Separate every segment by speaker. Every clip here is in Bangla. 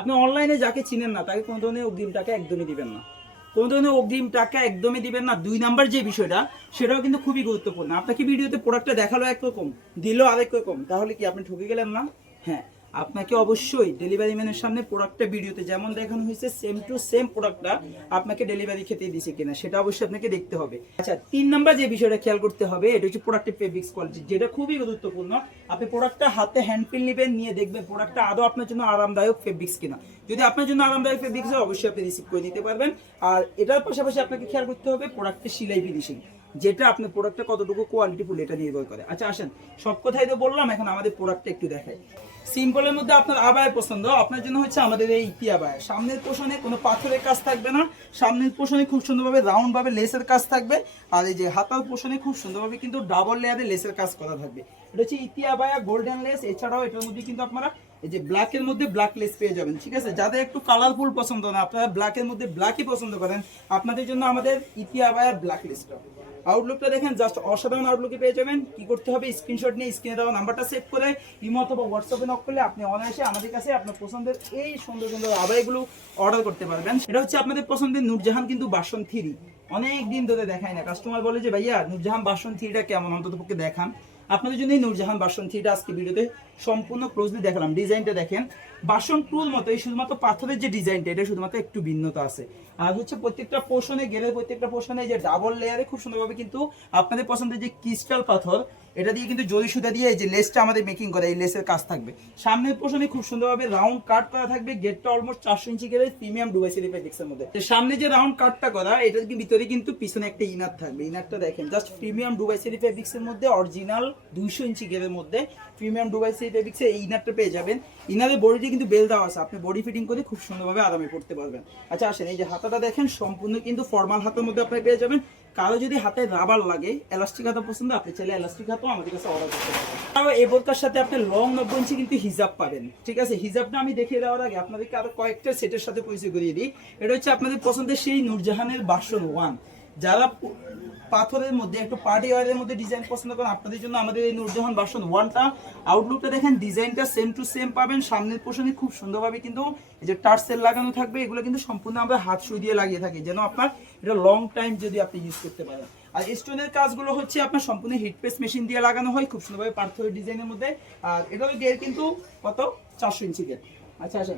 Speaker 1: আপনি অনলাইনে যাকে চিনেন না, তাকে কোনো ধরনের অগ্রিম টাকা একদমই দিবেন না। কোনো ধরনের অগ্রিম টাকা একদমই দিবেন না। দুই নাম্বার যে বিষয়টা, সেটাও কিন্তু খুবই গুরুত্বপূর্ণ। আপনাকে ভিডিওতে প্রোডাক্টটা দেখাল একরকম দিল আরেক রকম, তাহলে কি আপনি ঠকে গেলেন না? হ্যাঁ। আপনাকে অবশ্যই ডেলিভারি ম্যানের সামনে প্রোডাক্টটা ভিডিওতে যেমন দেখানো হয়েছে সেম টু সেম প্রোডাক্টটা আপনাকে ডেলিভারি খেতে দিছে কিনা, সেটা অবশ্যই আপনাকে দেখতে হবে। আচ্ছা তিন নাম্বার যে বিষয়টা খেয়াল করতে হবে, এটা হচ্ছে প্রোডাক্টের ফেব্রিক্স কোয়ালিটি যেটা খুবই গুরুত্বপূর্ণ। আপনি প্রোডাক্টটা হাতে হ্যান্ড ফিল নেবেন, নিয়ে দেখবেন প্রোডাক্টটা আদৌ আপনার জন্য আরামদায়ক ফেব্রিক্স কিনা। যদি আপনার জন্য আরামদায়ক ফেব্রিক্স হয়, অবশ্যই আপনি রিসিভ করে নিতে পারবেন। আর এটার পাশাপাশি আপনাকে খেয়াল করতে হবে প্রোডাক্টের সিলাই ফিনিশিং যেটা আপনার প্রোডাক্টটা কতটুকু কোয়ালিটিফুল এটা নির্ভর করে। আচ্ছা আসেন। সব কথাই তো বললাম, এখন আমাদের প্রোডাক্টটা একটু দেখাই। সিম্পলের মধ্যে আপনার আবায় পছন্দ। আপনার জন্য হচ্ছে আমাদের এই ইপি আবায়। সামনের পোষণে কোনো পাথরের কাজ থাকবে না। সামনের পোষণে খুব সুন্দরভাবে রাউন্ড ভাবে লেসের কাজ থাকবে। আর এই যে হাতার পোষণে খুব সুন্দরভাবে কিন্তু ডাবল লেয়ারে লেসের কাজ করা থাকবে। এটা হচ্ছে ইপি আবায়া গোল্ডেন লেস এছাড়াও এটার মধ্যে কিন্তু আপনারা এই যে ব্ল্যাকের মধ্যে ব্ল্যাক লেস পেয়ে যাবেন, ঠিক আছে? যাদের একটু কালারফুল পছন্দ না, আপনারা ব্ল্যাকের মধ্যে ব্ল্যাকই পছন্দ করেন, আপনাদের জন্য আমাদের ইপি আবায়ার ব্ল্যাক লিস্টটা আউটলুকটা দেখেন জাস্ট অসাধারণ আউটলুকে পেয়ে যাবেন। কি করতে হবে? স্ক্রিনশট নিয়ে স্ক্রিনে দেওয়া নাম্বারটা সেভ করে ইমো অথবা হোয়াটসঅ্যাপে নক করলে আপনি অনায়াসে আমাদের কাছে আপনার পছন্দের এই সুন্দর সুন্দর আবাইগুলো অর্ডার করতে পারবেন। এটা হচ্ছে আপনাদের পছন্দের নুরজাহান কিন্তু বাসন থ্রি অনেক দিন ধরে দেখায় না। কাস্টমার বলে যে, ভাইয়া নূরজাহান বাসন থ্রিটা কেমন? অন্তত পক্ষে দেখান। আপনাদের জন্য এই নূরজাহান বাসন থ্রিটা আজকে ভিডিওতে সম্পূর্ণ ক্লোজলি দেখালাম। ডিজাইনটা দেখেন, বাসন টুল মতো, এই শুধুমাত্র পাথরের যে ডিজাইনটা, এটা শুধুমাত্র একটু ভিন্নতা আছে। আর হচ্ছে প্রত্যেকটা পোষণে গেলে, প্রত্যেকটা পোষণে যে ডাবল লেয়ারে খুব সুন্দরভাবে কিন্তু আপনাদের পছন্দের যে ক্রিস্টাল পাথর এটা দিয়ে কিন্তু জরি সুতা দিয়ে এই যে লেসটা আমাদের মেকিং করে, এই লেসের কাজ থাকবে। সামনের পোষণে খুব সুন্দরভাবে রাউন্ড কাট করা থাকবে গেটটা অলমোস্ট চারশো ইঞ্চি গেলে প্রিমিয়াম ডুবাই সিলিফেটিক্সের মধ্যে। সামনে যে রাউন্ড কাটটা করা এটার ভিতরে কিন্তু পিছনে একটা ইনার থাকবে। ইনারটা দেখেন জাস্ট প্রিমিয়াম ডুবাই সিলিফেটিক্সের মধ্যে অরিজিনাল দুইশো ইঞ্চি গেলের মধ্যে প্রিমিয়াম ডুবাই সিলিফেটিক্সে এই ইনারটা পেয়ে যাবেন। ইনারের বডিতে কিন্তু বেল দেওয়া আছে, আপনি বডি ফিটিং করে খুব সুন্দরভাবে আরামে পড়তে পারবেন। আচ্ছা আসেন, এই যে হাতাটা দেখেন, সম্পূর্ণ কিন্তু ফর্মাল হাতের মধ্যে আপনি পেয়ে যাবেন। কারও যদি হাতে রাবার লাগে এলাস্টিক হাতা পছন্দ, আপনি চাইলে এলাস্টিক হাতও আমাদের কাছে অর্ডার করতে পারেন। আরও এই বোরকার সাথে আপনি লং নব্বই ইঞ্চি কিন্তু হিজাব পাবেন, ঠিক আছে? হিজাবটা আমি দেখিয়ে দেওয়ার আগে আপনাদেরকে আরও কয়েকটা সেটের সাথে পরিচয় করিয়ে দিই। এটা হচ্ছে আপনাদের পছন্দের সেই নূরজাহানের বাসন ওয়ান যারা পাথরের মধ্যে, একটু পার্টি ওয়ারের মধ্যে ডিজাইন পছন্দ করেন। আপনাদের জন্য আমাদের এই নূরজাহান বাসন ওয়ানটা আউটলুকটা দেখেন ডিজাইনটা সেম টু সেম পাবেন। সামনের পোষণে খুব সুন্দরভাবে কিন্তু এই যে টার্সেল লাগানো থাকবে, এগুলো কিন্তু সম্পূর্ণ আমরা হাত সুই দিয়ে লাগিয়ে থাকি, যেন আপনার এটা লং টাইম যদি আপনি ইউজ করতে পারেন। আর স্টোনের কাজগুলো হচ্ছে আপনার সম্পূর্ণ হিট প্রেস মেশিন দিয়ে লাগানো হয়, খুব সুন্দরভাবে পার্থক্য ডিজাইনের মধ্যে। আর এটা গের কিন্তু কত? চারশো ইঞ্চি গের আচ্ছা আচ্ছা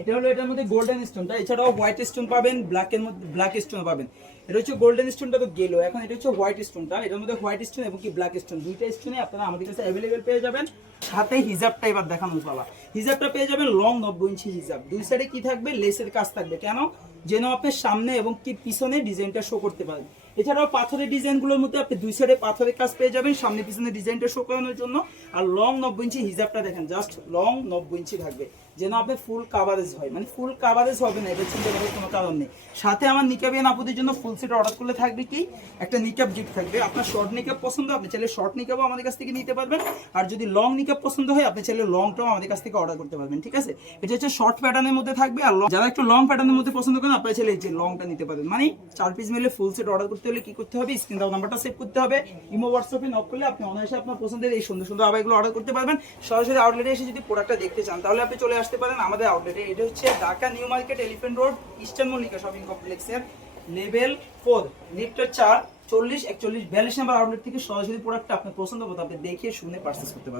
Speaker 1: এটা হলো এটার মধ্যে গোল্ডেন স্টোনটা এছাড়াও হোয়াইট স্টোন পাবেন ব্ল্যাকের মধ্যে ব্ল্যাক স্টোন পাবেন। এটা হচ্ছে গোল্ডেন স্টোনটা তো গেলো। এখন এটা হচ্ছে হোয়াইট স্টোনটা এটার মধ্যে হোয়াইট স্টোন এবং কি ব্ল্যাক স্টোন দুইটা স্টোনে আপনারা আমাদের কাছে অ্যাভেলেবেল পেয়ে যাবেন। সাথে হিজাবটা এবার দেখানো পালা। হিজাবটা পেয়ে যাবেন লং নব্বই ইঞ্চি হিজাব। দুই সাইডে কি থাকবে? লেসের কাজ থাকবে। কেন? যেন আপনি সামনে এবং কি পিছনে ডিজাইনটা শো করতে পারেন। এছাড়াও পাথরের ডিজাইনগুলোর মধ্যে আপনি দুই সাইডে পাথরের কাজ পেয়ে যাবেন, সামনে পিছনে ডিজাইনটা শো করানোর জন্য। আর লং নব্বই ইঞ্চি হিজাবটা দেখেন জাস্ট লং নব্বই ইঞ্চি থাকবে। যেন আপনি ফুল কাভারেজ হয়। মানে ফুল কাভারেজ হবে না, এটা চিন্তা করার কোনো কারণ নেই। সাথে আমার নিকাবিয়ান আপুদের জন্য ফুল সেট অর্ডার করলে থাকবে কি? একটা নিকাপ গিফট থাকবে। আপনার শর্ট নিকাপ পছন্দ, আপনি চাইলে শর্ট নিকাপও আমাদের কাছ থেকে নিতে পারবেন। আর যদি লং নিকাপ পছন্দ হয়, আপনি চাইলে লংটাও আমাদের কাছ থেকে অর্ডার করতে পারবেন, ঠিক আছে? এটা হচ্ছে শর্ট প্যাটার্নের মধ্যে থাকবে, আর যারা একটু লং প্যাটার্নের মধ্যে পছন্দ করেন, আপনারা চাইলে যে লংটা নিতে পারবেন। মানে চার পিস মিলে ফুল সেট অর্ডার করতে হলে কি করতে হবে? স্ক্রিন দাও নাম্বারটা সেভ করতে হবে। ইমো হোয়াটসঅ্যাপে নক করলে আপনি অনায়াসে আপনার পছন্দের এই সুন্দর সুন্দর আবাইগুলো অর্ডার করতে পারবেন। সরাসরি আউটলেটে এসে যদি প্রোডাক্টটা দেখতে চান, তাহলে আপনি চলে আসতে পারেন আমাদের আউটলেটে এটা হচ্ছে Dhaka new market elephant road, eastern Mallika shopping কমপ্লেক্সের লেভেল ফোর লিফটের চার, চল্লিশ, একচল্লিশ, বিয়াল্লিশ নাম্বার আউটলেট থেকে সরাসরি প্রোডাক্টটা আপনার পছন্দ মতো আপনি দেখে শুনে পারচেস করতে পারবেন।